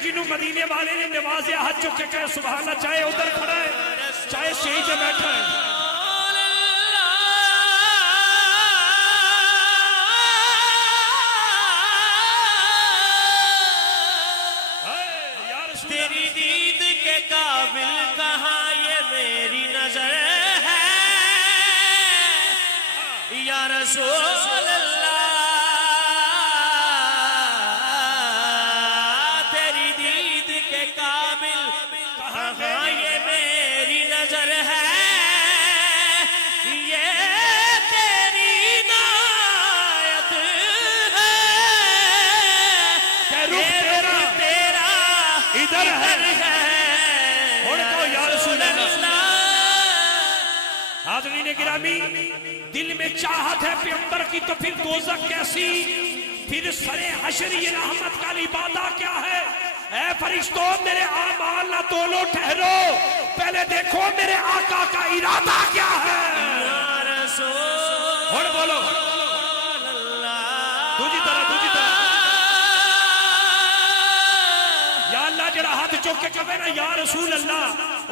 जिन्हों मदीने वाले ने नवाजे हाथ चुक के कहे सुभान अल्लाह, चाहे उधर खड़ा है चाहे स्टेज पे बैठा है। तेरी दीद के काबिल कहाँ ये मेरी नजर है या रसूल अल्लाह, तेरी दीद के काबिल कहाँ ये मेरी नजर है, ये तेरी नायत है, रुख तेरा इधर है तो यार सुन हाज़रीन गिरामी, दिल में चाहत है पैगंबर की तो फिर दोज़ख कैसी, फिर सरे हशर ये रहमत का लिबादा क्या है। ऐ फरिश्तों मेरे आमाल ना तोलो ठहरो, पहले देखो मेरे आका का इरादा क्या है। और बोलो दूजी तरह या अल्लाह जरा हाथ चुक के कहे ना या रसूल अल्लाह,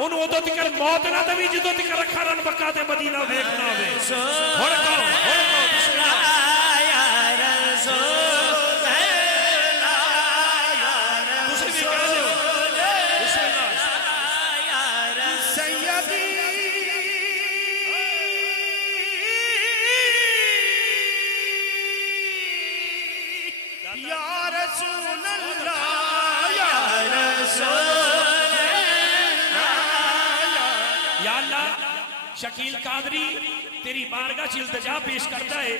उन उदो तक मौत ना दवी जो तक रखा रन बका दे मदीना देखना होवे। हुण कहो बिस्मिल्लाह या रसूल अल्लाह, दूसरी भी कह दो बिस्मिल्लाह या सैयदी या रसूल अल्लाह, या रसूल या अल्लाह। शकील कादरी तेरी बारगाह च इल्तिजा पेश करता है,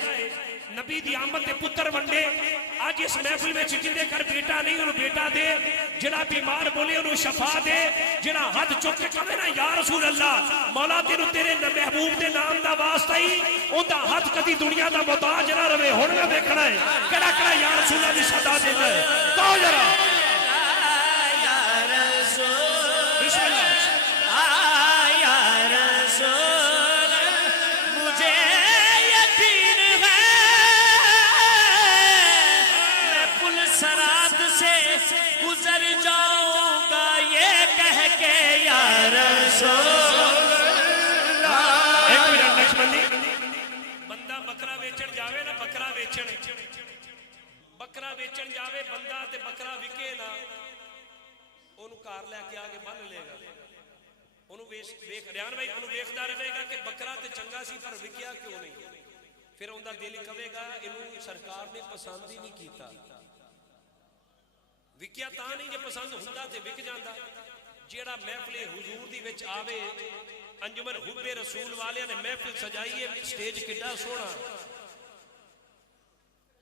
नबी दी आमद दे पुत्र वंडे आज इस महफिल में जिंदे कर बेटा नहीं उन्हें बेटा दे, जिहड़ा बीमार बोले उन्हें शफा दे, जिहड़ा हाथ चुक के कहे ना या रसूल अल्लाह, मौला तेनू तेरे महबूब दे नाम दा वास्ता ही उनका हाथ कदी दुनिया दा मोहताज ना रवे। हुण मैं देखना है केड़ा केड़ा या रसूल अल्लाह दी सदा देता है, कहो जरा बिस्मिल्लाह। गुजर जाऊंगा ये कह के या रसूल अल्लाह। एक मिनट नक्शबंदी, बंदा बकरा बेचण जावे ना, बकरा बेचण जावे बंदा ते बकरा विके ना, ओनू कार लैके आके बन लेगा, ओनू वेख रियान भाई ओनू वेखदा रहेगा कि बकरा ते चंगा सी पर विकिया क्यों नहीं, फिर उनका दिल कहेगा इनू सरकार ने पसंद ही नहीं कीता। विकिया तां नहीं जे पसंद हुंदा ते विक जांदा। जेड़ा महफिल हुजूर दी विच आवे, अंजुमन हुब्बे रसूल वाले ने महफिल सजाई है, स्टेज कितना सोहना,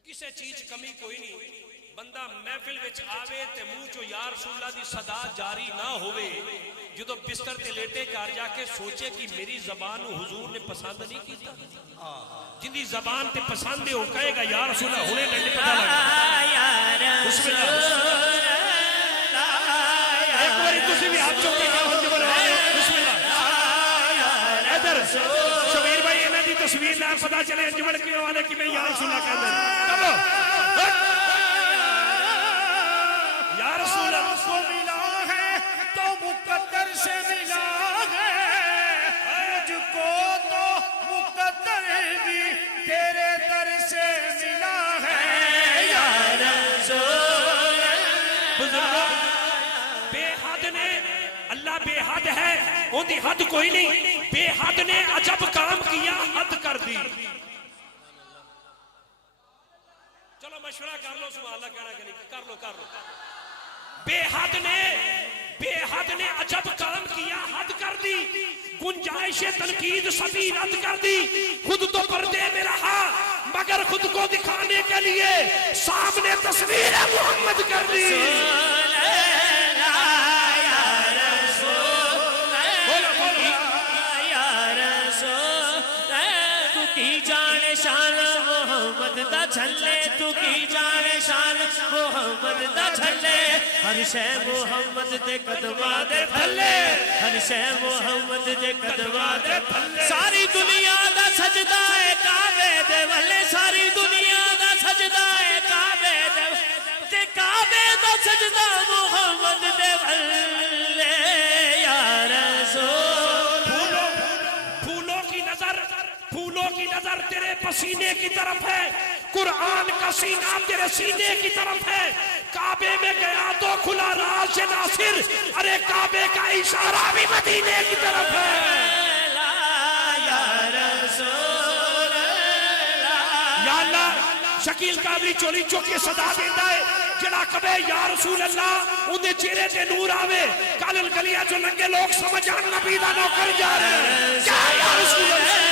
किसी चीज कमी कोई नहीं। बंदा महफिल विच आवे ते मुंह चो या रसूलल्लाह दी सदा जारी ना होवे, जो बिस्तर ते लेटे घर जाके सोचे कि मेरी जबान हुजूर ने पसंद नहीं कीता। जिंदी जबान ते पसंद है वो कहेगा या रसूलल्लाह, हुणे नहीं पता लगा। बिस्मिल्लाह एक बारी तुसी भी हाथ चुक के कहो अंजुमन वाले बिस्मिल्लाह। इधर शबीर भाई इन्हां दी तस्वीर नाल पता चले अंजुमन के वाले कि मैं या रसूलल्लाह कहंदे चलो या रसूलल्लाह को मिला है तो मुकद्दर से मिला है, मुझको तो मुकद्दर भी तेरे उनकी हद कोई नहीं। बेहद ने अजब काम किया, हद कर दी। चलो मशवरा कर लो, सुभान अल्लाह कहना कि नहीं, कर लो कर लो। बेहद ने अजब काम किया, हद कर दी। गुंजाइश तनकीद सभी रद्द कर दी। खुद तो पर्दे में रहा मगर खुद को दिखाने के लिए सामने तस्वीर मोहम्मद कर दी। मोहम्मद दा छल्ले तू की जाने शान मोहम्मद दा छल्ले हर शय मोहम्मद दे कदमां दे थल्ले हर शय मोहम्मद दे कदमां दे थल्ले सारी दुनिया दा सजदा है काबे दे वल्ले सारी दुनिया दा सजदा है काबे दे ते काबे दा सजदा मोहम्मद दे वल्ले या रसूल। फूलों की नजर तेरे पसीने की तरफ है, कुरान का सीना तेरे सीने की तरफ है। काबे में गया तो खुला राज से नासिर, अरे काबे का इशारा भी मदीने की तरफ है। या अल्लाह शकील कादरी चोली चुक के सदा देता है, जड़ा कबे या रसूल अल्लाह उनके चेहरे ते नूर आवे। कल गलियां चो लंगे लोग समझ आन नबी दा नौकर जा रहे हैं। क्या या रसूल अल्लाह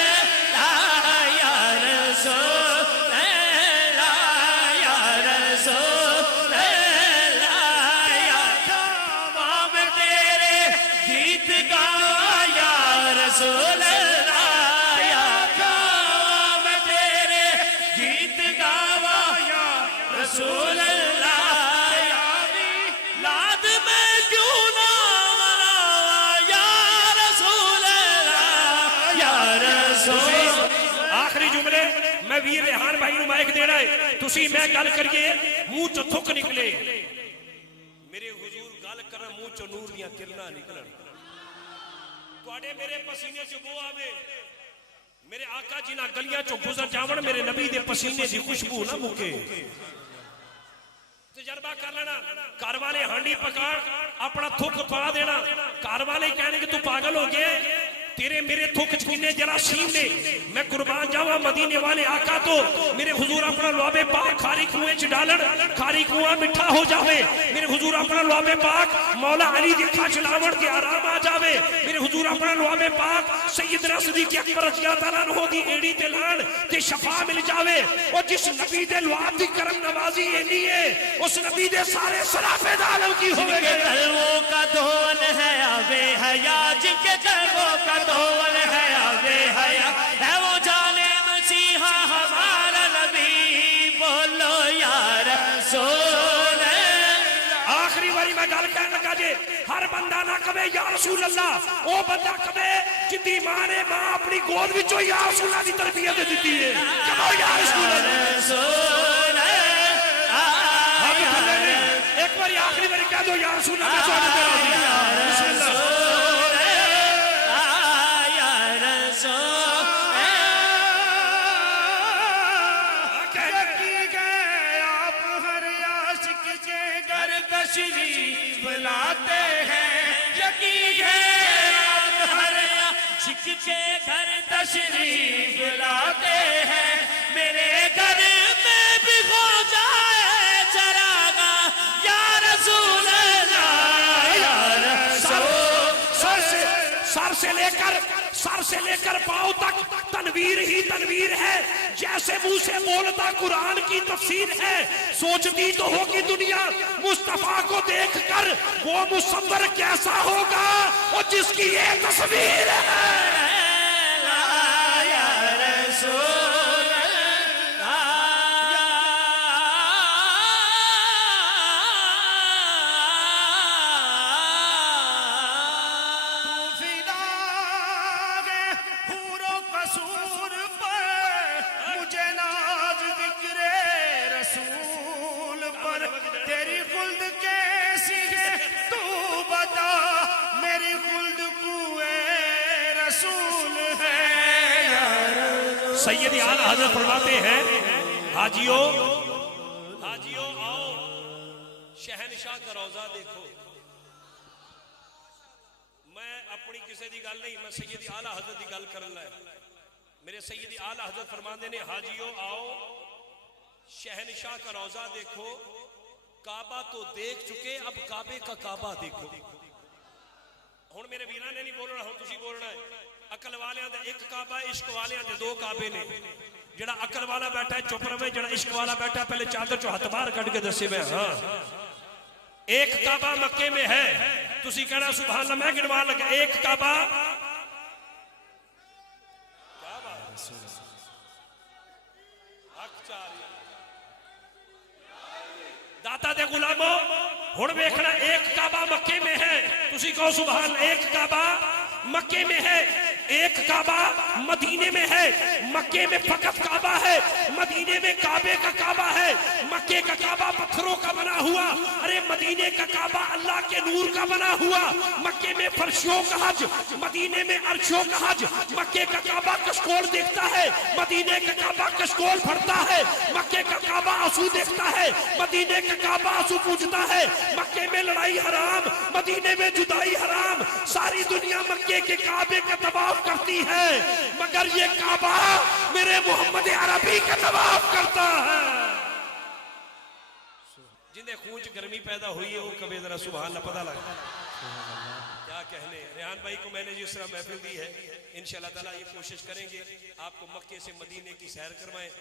वीर रेहान भाई नु माइक देना है। तुसी मैं गल करिए मुंह चो थुक निकले, मेरे हुजूर गल करन मुंह चो नूर दियां किरणां निकलन। तुहाडे मेरे पसीने चो बो आवे, मेरे आका जी ना गलियां चो गुजर जावन, मेरे नबी दे पसीने दी खुशबू ना मुके। तजर्बा कर लेना। घर वाले हांडी पका अपना थुक पा देना, घर वाले कहने कि तू पागल हो गया, तेरे मेरे थुक किन्ने जरासीम ने। मैं कुर्बान जावा मदीने वाले आका तो मेरे हुजूर अपना लुआबे पाक खारी कुएं च डालन, खारी कुआं मिठा हो जावे। मेरे हुजूर अपना लुआबे पाक मौला अली दी अखां चलावण के आराम आ जावे। मेरे हुजूर अपना लुआबे पाक सैयदना सिद्दीक़ अकबर रज़ियल्लाहु तआला अन्हु दी एड़ी ते लाण ते शफा मिल जावे। और जिस नबी दे लुआब दी करम नवाजी इन्नी है, उस नबी दे सारे सराफे दा आलम की होवेगा। कल्बों का धोन है आवे हया, जिनके कल्बों का धोन है आवे हया, है वो जाने मसीहा हमारा नबी, बोलो यार रसूल। आखिरी बारी मैं गल कहन लगा जे, हर बंदा ना कहे या रसूल अल्लाह, ओ बंदा कहे जिंदी मां ने मां अपनी गोद विचों या रसूल दी तरबियत दी है। कहो या रसूल अल्लाह। एक बारी आखिरी बारी कह दो या रसूल अल्लाह। बुलाते हैं यकीन है आप हर आशिक के घर तशरीफ लाते हैं, मेरे घर में भी हो जाए चरागा या रसूल अल्लाह या रसूल। सर से लेकर पांव तक तनवीर ही तनवीर है, जैसे मुंह से बोलता कुरान की तफसीर है। सोचती तो होगी दुनिया मुस्तफा को देखकर वो मुसव्वर कैसा होगा, और जिसकी ये तस्वीर है। या रसूल सैयद आला हज़रत फरमाते हैं, हाजियो हाजियो आओ शहनशाह का रोजा देखो। मैं अपनी किसी की गल नहीं, मैं सैयद आला हजरत की गल कर ला। मेरे सैयद आला हजरत फरमाते ने, हाजियो आओ शहनशाह का रोजा देखो, काबा तो देख चुके अब काबे का काबा देखो। हुण मेरे वीरां ने नहीं बोलना, हुण तुसीं बोलना है। अकल वालियां दा एक काबा, इश्क वालियां दे दो काबे ने। जेड़ा अकल वाला बैठा है चुप रहे, जेड़ा इश्क वाला बैठा है पहले चादर चो हाथ बाहर कट के दसे मैं। हाँ, एक काबा मक्के में है, तुसी कहना सुभान अल्लाह, मैं गिनवान लगा। एक काबा, क्या बात, दाता दे गुलामो हुण वेखना, एक काबा मक्के में है, तुसी कहो सुभान। एक काबा मक्के में है, एक काबा मदीने में है। मक्के में फकत काबा है, मदीने में काबे का काबा है। मक्के का काबा पत्थरों का बना हुआ, अरे मदीने का काबा अल्लाह के नूर का बना हुआ। मक्के में फर्शियों का हज, मदीने में अर्शों का हज। मक्के का काबा कशकोल देखता है, मदीने का काबा कशकोल भरता है। मक्के का काबा आंसू देखता है, मदीने का काबा आंसू पूछता है। मक्के में लड़ाई हराम, मदीने में जुदाई हराम। सारी दुनिया मक्के के काबे का तवाफ करती है, मगर ये काबा मेरे मोहम्मद अरबी का तवाफ करता है। जिन्हें खून च गर्मी पैदा हुई है वो कभी जरा सुभान अल्लाह पता लगा। क्या कहने, रेहान भाई को मैंने जिस तरह महफिल दी है, इंशाअल्लाह ताला ये कोशिश करेंगे आपको मक्के से मदीने की सैर करवाएं।